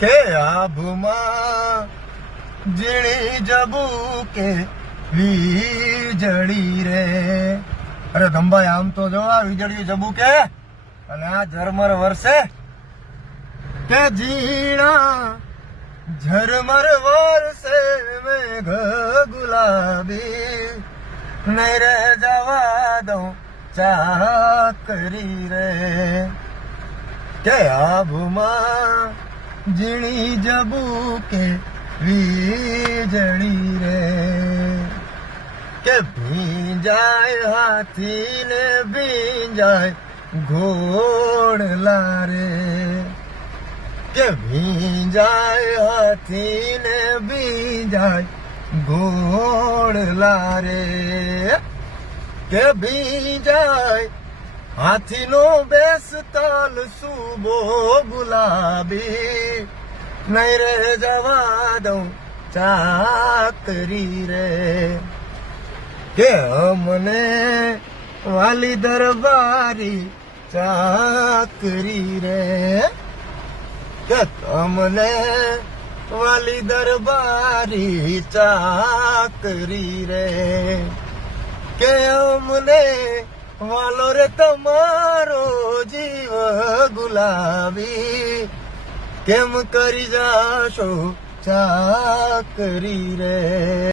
કે આભમાં ઝીણી જબુકે વીજળી રે. અરે ધંભાઈ આમ તો જો આ વીજળી જબુકે અને આ ઝરમર વરસે કે ઝીણા ઝરમર વરસે મેઘ ગુલાબી નહીં રે જવા દઉં ચાકરી રે. કે આભમાં ઝીણી જબુકે વીજળી રે. કે ભીંજાય હાથી ને ભીંજાય ઘોડલા રે. કે ભીંજાય હાથી ને ભીંજાય ઘોડલા રે. કે ભીંજાય હાથીનો બેસતાલ સુબો ગુલાબી નહીં રે જવા દઉં ચાકરી રે. કે અમને વાલી દરબારી ચાકરી રે. કે તમને વાલી દરબારી ચાકરી રે. કે અમને વાલો રે તમારો જીવ ગુલાબી કેમ કરી જાશો ચાકરી રે.